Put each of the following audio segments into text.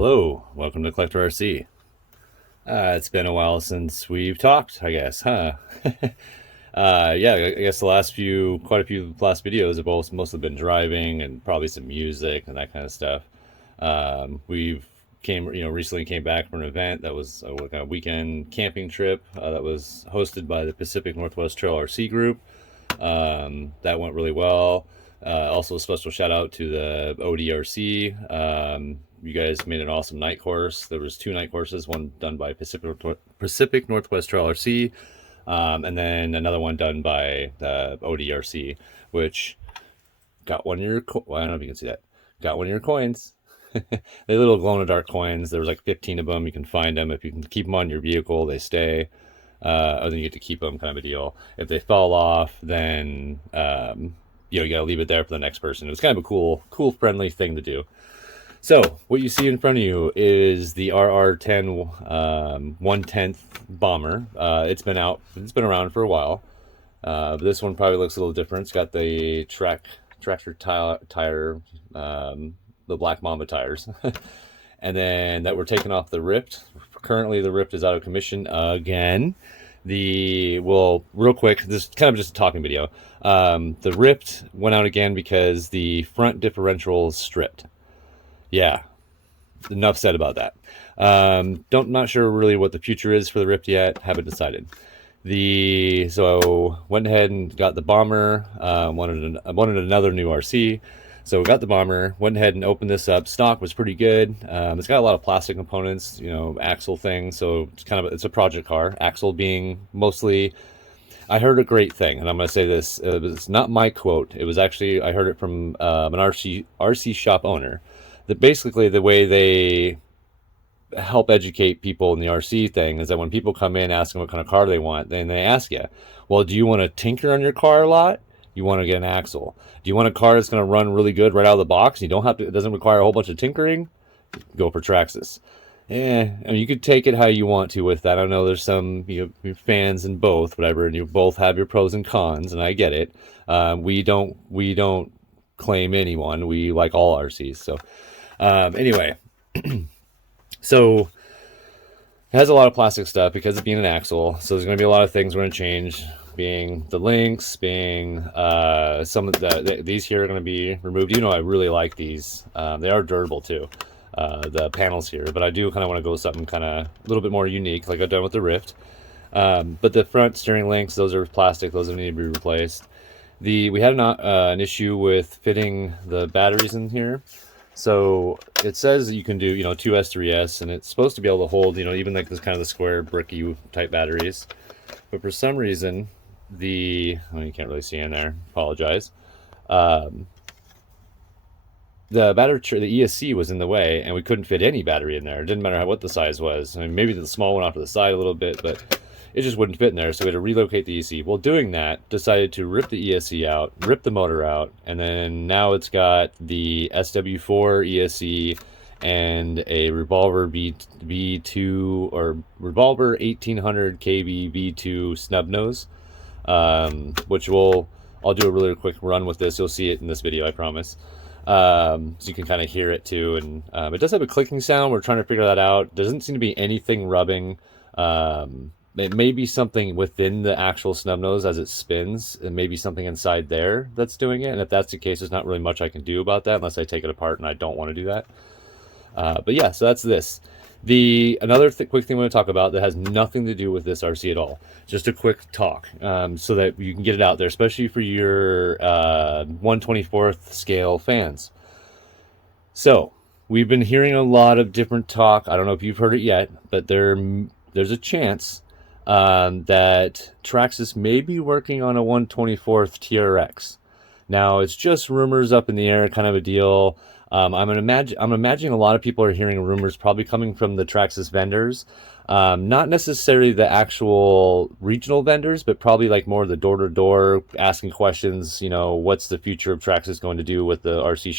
Hello, welcome to Collector RC. It's been a while since we've talked, I guess, huh? Yeah, I guess quite a few last videos have mostly been driving and probably some music and that kind of stuff. Recently came back from an event that was a weekend camping trip that was hosted by the Pacific Northwest Trail RC group. That went really well. Also, a special shout out to the ODRC. You guys made an awesome night course. There was 2 night courses, one done by Pacific Northwest Trail RC, and then another one done by the ODRC, which got one of your, well, I don't know if you can see that, got one of your coins. They're little glow-in-the-dark coins. There was like 15 of them. You can find them. If you can keep them on your vehicle, they stay. Or then you get to keep them, kind of a deal. If they fall off, then you gotta leave it there for the next person. It was kind of a cool, friendly thing to do. So what you see in front of you is the RR10 1/10 Bomber. It's been around for a while. This one probably looks a little different. It's got the Traxxas tire, the Black Mamba tires. And then that we're taking off the Ryft. Currently the Ryft is out of commission again. Real quick, this is kind of just a talking video. The Ryft went out again because the front differential is stripped. Yeah, enough said about that. Not sure really what the future is for the Ryft yet. Haven't decided. So went ahead and got the Bomber. Wanted another new RC. So we got the Bomber, went ahead and opened this up. Stock was pretty good. It's got a lot of plastic components, axle thing. So it's a project car. Axle being mostly, I heard a great thing, and I'm going to say this. It's not my quote. It was actually, I heard it from an RC shop owner. That basically the way they help educate people in the RC thing is that when people come in asking what kind of car they want, then they ask you, well, do you want to tinker on your car a lot? You want to get an axle? Do you want a car that's going to run really good right out of the box? You don't have to. It doesn't require a whole bunch of tinkering. Go for Traxxas. I mean, you could take it how you want to with that. I know there's some fans in both, whatever, and you both have your pros and cons, and I get it. We don't claim anyone. We like all RCs. So anyway, so it has a lot of plastic stuff because of being an axle. So there's going to be a lot of things we're going to change. Being the links, being some of these here are going to be removed. I really like these. They are durable too, the panels here. But I do kind of want to go with something kind of a little bit more unique, like I've done with the Ryft. But the front steering links, those are plastic. Those need to be replaced. We had an issue with fitting the batteries in here. So it says that you can do 2S, 3S, and it's supposed to be able to hold even like this kind of the square bricky type batteries. But for some reason, you can't really see in there, apologize. The battery, the ESC was in the way, and we couldn't fit any battery in there. It didn't matter what the size was. I mean, maybe the small one off to the side a little bit, but it just wouldn't fit in there. So we had to relocate the ESC. Well, doing that, decided to rip the ESC out, rip the motor out, and then now it's got the SW4 ESC and a Revolver V2 or Revolver 1800 kV V2 Snub Nose. Which I'll do a really quick run with this. You'll see it in this video, I promise. So you can kind of hear it too. And it does have a clicking sound. We're trying to figure that out. Doesn't seem to be anything rubbing. It may be something within the actual snub nose as it spins. It may be something inside there that's doing it. And if that's the case, there's not really much I can do about that unless I take it apart, and I don't want to do that. But yeah, so that's this. Another quick thing I want to talk about that has nothing to do with this RC at all. Just a quick talk, so that you can get it out there, especially for your 1/24th scale fans. So we've been hearing a lot of different talk. I don't know if you've heard it yet, but there's a chance that Traxxas may be working on a 1/24th TRX. Now it's just rumors up in the air, kind of a deal. I'm imagining a lot of people are hearing rumors probably coming from the Traxxas vendors, not necessarily the actual regional vendors, but probably like more the door-to-door asking questions. What's the future of Traxxas going to do with the RC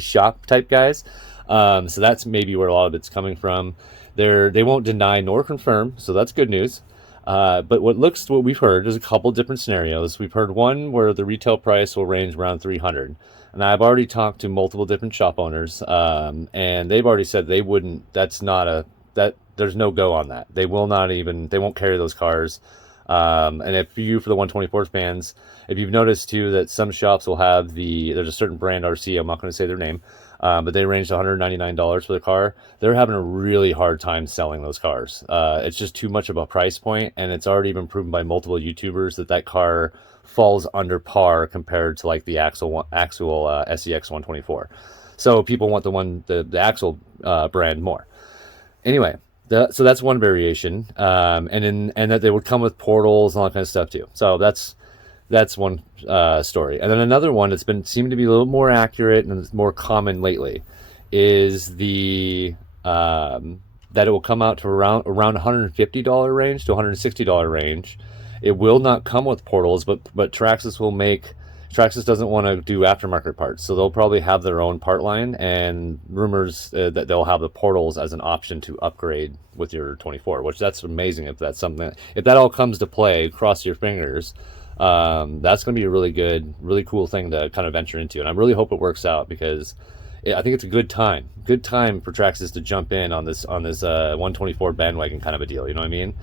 shop type guys? So that's maybe where a lot of it's coming from. They won't deny nor confirm, so that's good news. But what we've heard is a couple different scenarios. We've heard one where the retail price will range around 300. And I've already talked to multiple different shop owners, and they've already said they wouldn't. That's not a that. There's no go on that. They will not even. They won't carry those cars. And if you, for the 124 fans, if you've noticed too that some shops will have there's a certain brand RC. I'm not going to say their name, but they range $199 for the car. They're having a really hard time selling those cars. It's just too much of a price point, and it's already been proven by multiple YouTubers that car falls under par compared to like the Axial SEX 124. So people want the Axial brand more. Anyway, so that's one variation, and that they would come with portals and all that kind of stuff too. So that's one story. And then another one that's seemed to be a little more accurate and more common lately is the that it will come out to around $150 range to $160 range. It will not come with portals, but Traxxas doesn't want to do aftermarket parts, so they'll probably have their own part line, and rumors that they'll have the portals as an option to upgrade with your 24, which that's amazing if that's something if that all comes to play. Cross your fingers. That's going to be a really cool thing to kind of venture into, and I really hope it works out, because I think it's a good time for Traxxas to jump in on this 124 bandwagon kind of a deal. You know what I mean?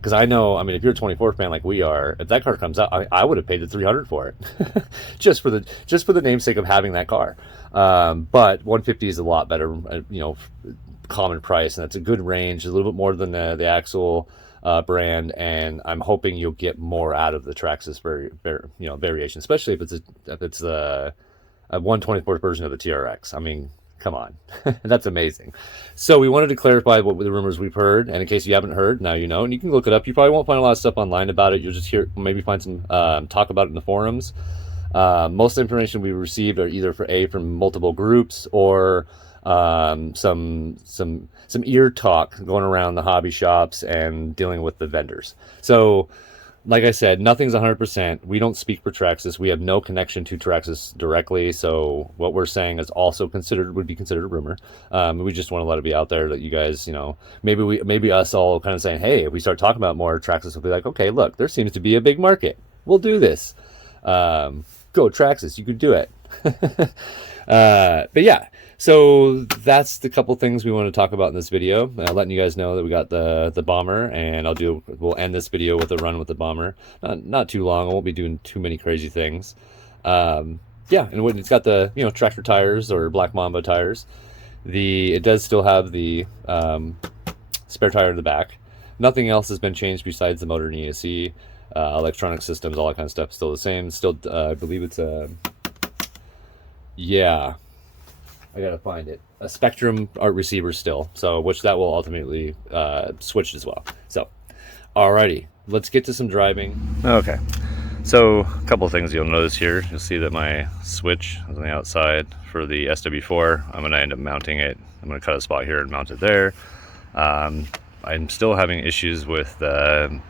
Because I mean, if you're a 24 fan like we are, if that car comes out, I would have paid the $300 for it, just for the namesake of having that car. But 150 is a lot better, common price, and it's a good range, a little bit more than the Axial brand, and I'm hoping you'll get more out of the Traxxas variation, especially if it's a 124th version of the TRX. I mean, come on. That's amazing. So we wanted to clarify what the rumors we've heard, and in case you haven't heard, now you know, and you can look it up. You probably won't find a lot of stuff online about it. You'll just maybe find some talk about it in the forums. Most of the information we received are either from multiple groups or some ear talk going around the hobby shops and dealing with the vendors. So like I said, nothing's 100%. We don't speak for Traxxas. We have no connection to Traxxas directly, so what we're saying is also would be considered a rumor. We just want to let it be out there that you guys, maybe us all kind of saying, hey, if we start talking about more, Traxxas will be like, okay, look, there seems to be a big market. We'll do this. Go Traxxas, you could do it. But yeah, so that's the couple things we want to talk about in this video. Letting you guys know that we got the Bomber, and we'll end this video with a run with the Bomber. Not too long. I won't be doing too many crazy things. Yeah, and it's got the tractor tires or Black Mamba tires. It does still have the spare tire in the back. Nothing else has been changed besides the motor and ESC, electronic systems, all that kind of stuff. Still the same. Still, I believe it's yeah, I gotta find it. A Spectrum art receiver still, so which that will ultimately switch as well. So, alrighty, let's get to some driving. Okay, so a couple of things you'll notice here. You'll see that my switch is on the outside for the SW4. I'm gonna end up mounting it. I'm gonna cut a spot here and mount it there. I'm still having issues with the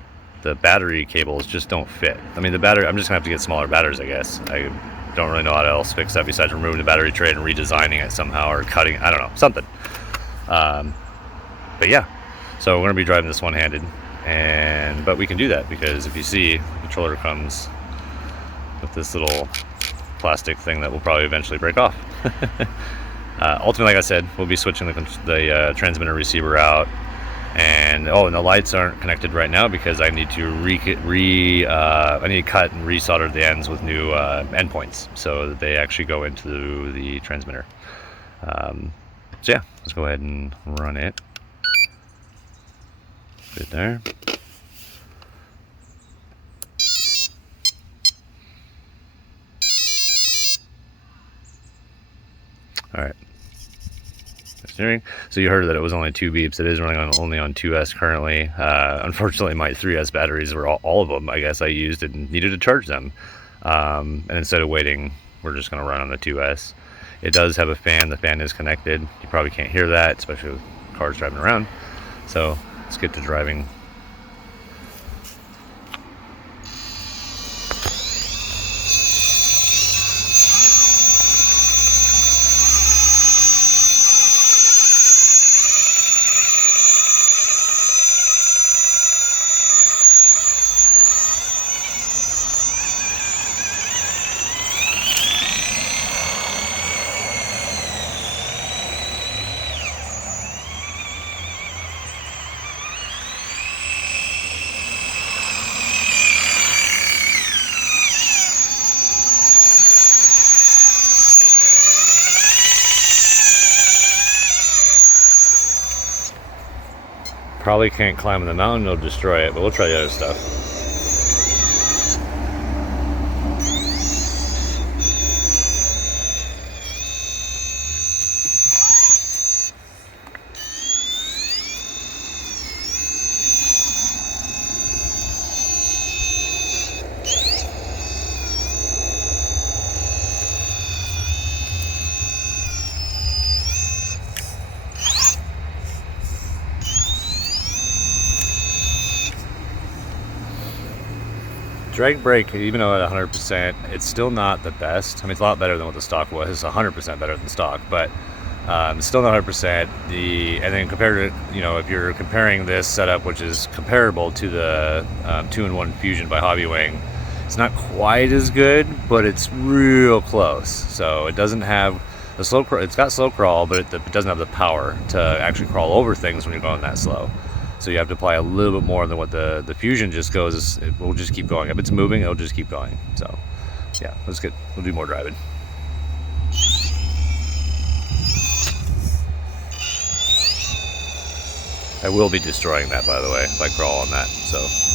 battery cables just don't fit. I mean, the battery, I'm just gonna have to get smaller batteries, I guess. I don't really know how to else fix that besides removing the battery tray and redesigning it somehow, or cutting, I don't know, something. But yeah, so we're gonna be driving this one-handed, but we can do that because if you see, the controller comes with this little plastic thing that will probably eventually break off. Ultimately, like I said, we'll be switching the transmitter receiver out. And the lights aren't connected right now because I need to I need to cut and resolder the ends with new endpoints so that they actually go into the transmitter. So yeah, let's go ahead and run it. Good there. All right. Steering. So you heard that it was only 2 beeps. It is running only on 2S currently. Unfortunately, my 3S batteries were all of them, I guess, I used and needed to charge them. And instead of waiting, we're just going to run on the 2S. It does have a fan. The fan is connected. You probably can't hear that, especially with cars driving around. So let's get to driving. Probably can't climb the mountain, it'll destroy it, but we'll try the other stuff. Drag brake, even though at 100%, it's still not the best. I mean, it's a lot better than what the stock was. It's 100% better than stock, but it's still not 100%. And then compared to, you know, if you're comparing this setup, which is comparable to the 2-in-1 Fusion by Hobbywing, it's not quite as good, but it's real close. So it doesn't have the slow. It's got slow crawl, but it doesn't have the power to actually crawl over things when you're going that slow. So you have to apply a little bit more than what the Fusion just goes. It will just keep going. If it's moving, it'll just keep going. So yeah, let's get, we'll do more driving. I will be destroying that, by the way, if I crawl on that, so.